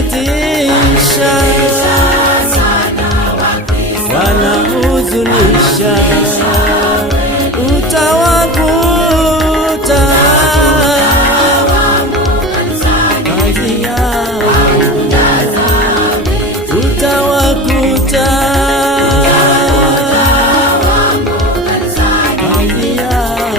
Wanasikitisha, wanahuzunisha, utawakuta kazi yao, utawakuta kazi yao.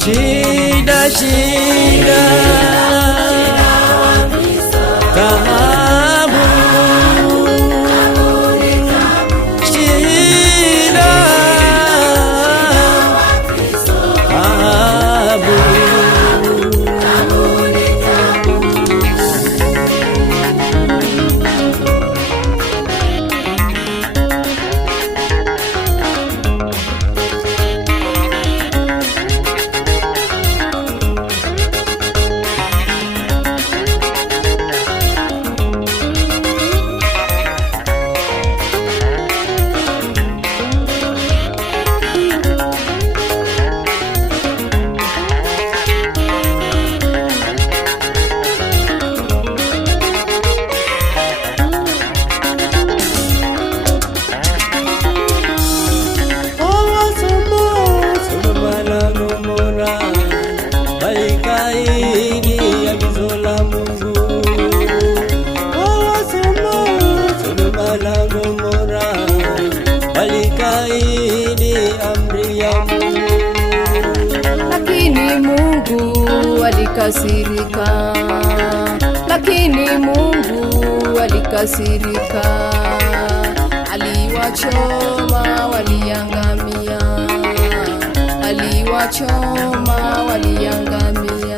Shida, shida, taabu, shida, taabu. Alikasirika, lakini Mungu alikasirika, aliwachoma waliangamia, aliwachoma waliangamia.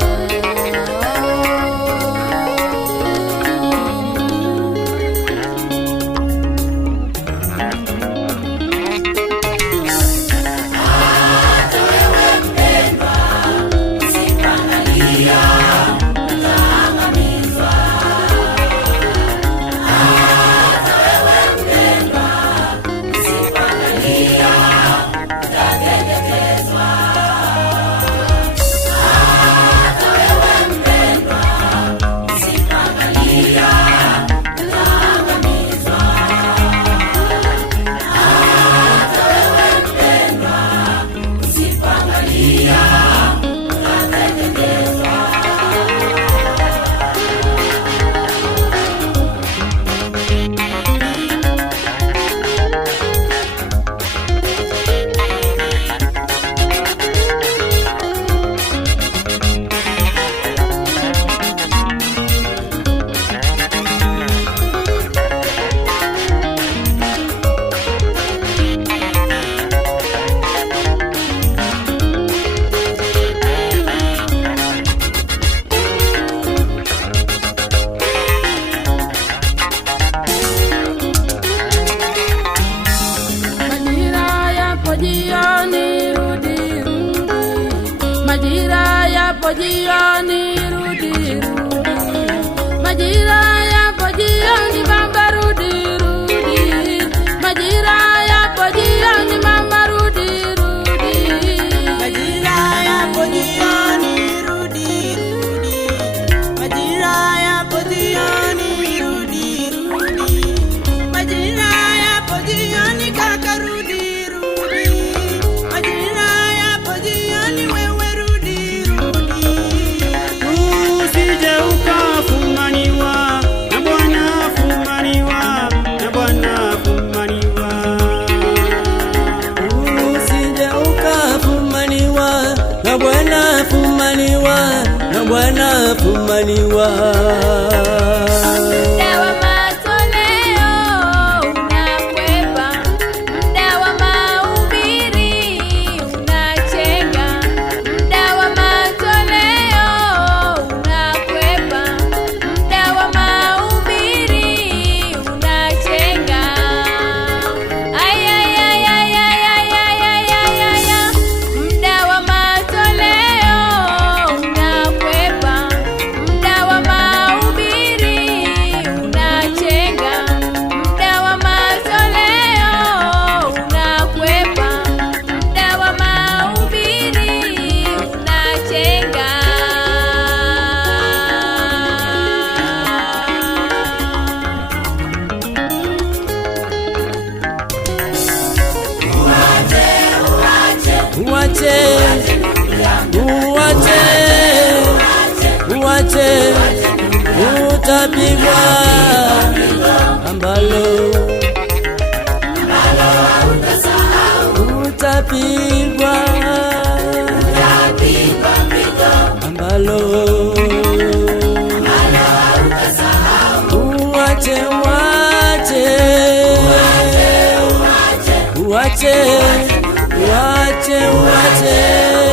Majira yapo jioni, rudi rudi. Majira yapo jioni, baba rudi rudi. Majira yapo jioni, mama rudi rudi. Majira yapo jioni, rudi rudi. Majira yapo jioni, rudi rudi. Majira yapo jioni, kaka rudi rudi. Majira yapo jioni, wewe rudi rudi. Usije ukafumaniwa na Bwana, fumaniwa na Bwana, fumaniwa. Usije ukafumaniwa na Bwana, fumaniwa na Bwana, fumaniwa. Muda wa matoleo unakwepa, muda wa mahubiri unachenga. Muda wa matoleo unakwepa, muda wa mahubiri unachenga. Ay ay ay ay ay ay ay ay ay ay. Muda wa matoleo unakwepa, muda wa mahubiri unachenga. Muda wa matoleo unakwepa, muda wa mahubiri unachenga. Uache, uache, uache, utapigwa ambalo utapigwa ambalo uache, uache, uache, uache, uache.